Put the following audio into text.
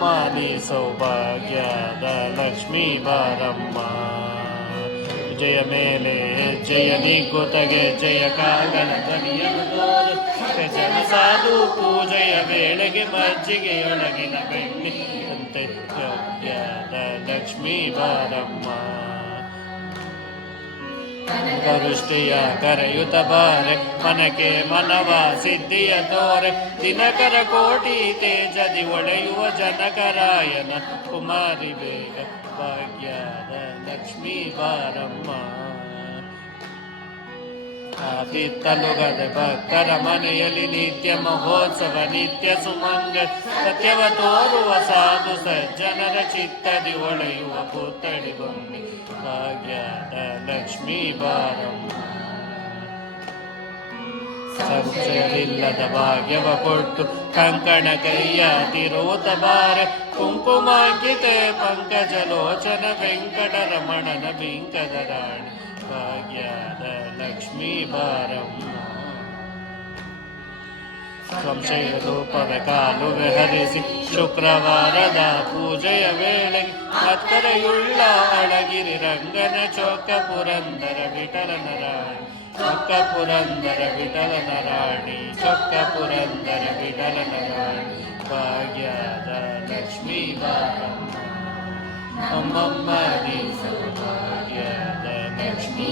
ಮಾನಿ ಸೌಭಾಗ್ಯದ ಲಕ್ಷ್ಮೀ ಬಾರಮ್ಮ. ಜಯ ಮೇಲೆ ಜಯ ನಿಗುತಗೆ ಜಯ ಕಾಗಲ ಧ್ವನಿಯನ್ನು ಜನ ಸಾಧು ಪೂಜೆಯ ವೇಳೆಗೆ ಮಜ್ಜಿಗೆಯೊಳಗಿನ ಬೆಣ್ಣೆಯಂತೆ ಸೌಭಾಗ್ಯದ ಲಕ್ಷ್ಮೀ ಬಾರಮ್ಮ. ಕರುಷ್ಟಿಯ ಕರೆಯುತ ಬಾರೆ ಮನಕ್ಕೆ ಮನವ ಸಿದ್ಧಿಯ ತೋರೆ ದಿನಕರ ಕೋಟಿ ತೇಜದಿ ಒಳೆಯುವ ಜನಕರಾಯನ ಕುಮಾರಿ ಬೇಗ ಭಾಗ್ಯದ ಲಕ್ಷ್ಮೀ ಬಾರಮ್ಮ. ಪಿತ್ತಲುಗದ ಭಕ್ತರ ಮನೆಯಲ್ಲಿ ನಿತ್ಯ ಮಹೋತ್ಸವ ನಿತ್ಯ ಸುಮಂಗ ಸತ್ಯವ ತೋರುವ ಸಾಧು ಸಜ್ಜನರ ಚಿತ್ತದಿ ಒಳೆಯುವ ಪುತ್ತಡಿ ಬೊಮ್ಮೆ ಭಾಗ್ಯದ ಲಕ್ಷ್ಮೀ ಬಾರಮ್ಮ. ಸಂಶಯವಿಲ್ಲದ ಭಾಗ್ಯವ ಕೊಟ್ಟು ಕಂಕಣ ಕೈಯ ತಿರೋತ ಬಾರೆ ಕುಂಕುಮಾಂಕಿತೆ ಪಂಕಜ ಲೋಚನ ವೆಂಕಟರಮಣನ ಬಿಂಕದ ರಾಣಿ ಭಾಗ್ಯದ ಲಕ್ಷ್ಮೀ ಬಾರಮ್ಮ. ಸಂಶಯ ರೂಪದ ಕಾಲುವೆ ಹರಿಸಿ ಶುಕ್ರವಾರದ ಪೂಜೆಯ ವೇಳೆ ಹತ್ತರೆಯುಳ್ಳ ಅಳಗಿರಿ ರಂಗನ ಚೊಕ್ಕ ಪುರಂದರ ವಿಠಲನ ರಾಣಿ ಚೊಕ್ಕ ಪುರಂದರ ವಿಠಲನ ರಾಣಿ ಚೊಕ್ಕ ಪುರಂದರ ವಿಠಲನ ರಾಣಿ ಭಾಗ್ಯದ ಲಕ್ಷ್ಮೀ ಬಾರಮ್ಮ. ಅಮ್ಮಮ್ಮ ನೀ ಸೌಭಾಗ್ಯದ ಲಕ್ಷ್ಮೀ